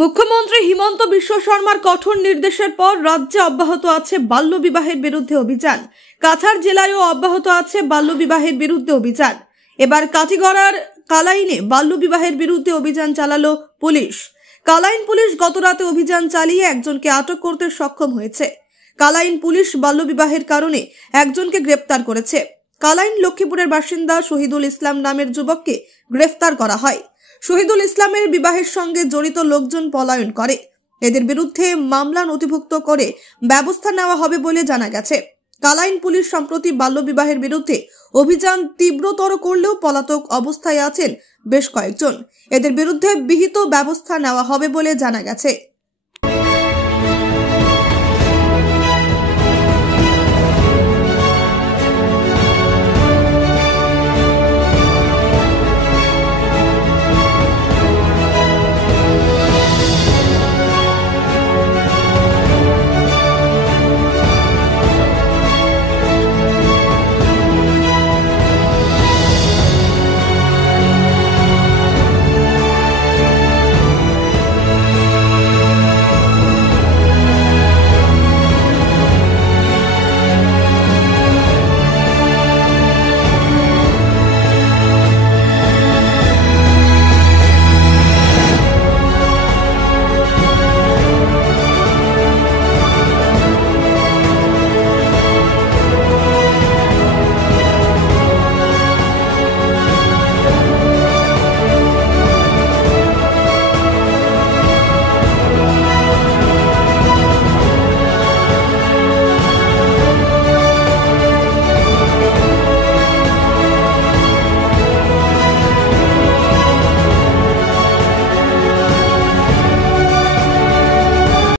মুখ্যমন্ত্রী হিমন্ত বিশ্ব শর্মার কঠোর নির্দেশের পর রাজ্যে অব্যাহত আছে বাল্যবিবাহের বিরুদ্ধে অভিযান। কাছাড় জেলায়ও অব্যাহত আছে বাল্যবিবাহের বিরুদ্ধে অভিযান। এবার কাটিগড়ার কালাইনে বাল্যবিবাহের বিরুদ্ধে অভিযান চালালো পুলিশ। কালাইন পুলিশ গতরাতে অভিযান চালিয়ে একজনকে আটক করতে সক্ষম হয়েছে। কালাইন পুলিশ বাল্যবিবাহের কারণে একজনকে গ্রেপ্তার করেছে। কালাইন লক্ষ্মীপুরের বাসিন্দা শহীদুল ইসলাম নামের যুবককে গ্রেফতার করা হয়। শহীদুল ইসলামের বিবাহের সঙ্গে জড়িত লোকজন পলায়ন করে। এদের বিরুদ্ধে মামলা নথিভুক্ত করে ব্যবস্থা নেওয়া হবে বলে জানা গেছে। কালাইন পুলিশ সম্প্রতি বাল্যবিবাহের বিরুদ্ধে অভিযান তীব্রতর করলেও পলাতক অবস্থায় আছেন বেশ কয়েকজন। এদের বিরুদ্ধে বিহিত ব্যবস্থা নেওয়া হবে বলে জানা গেছে।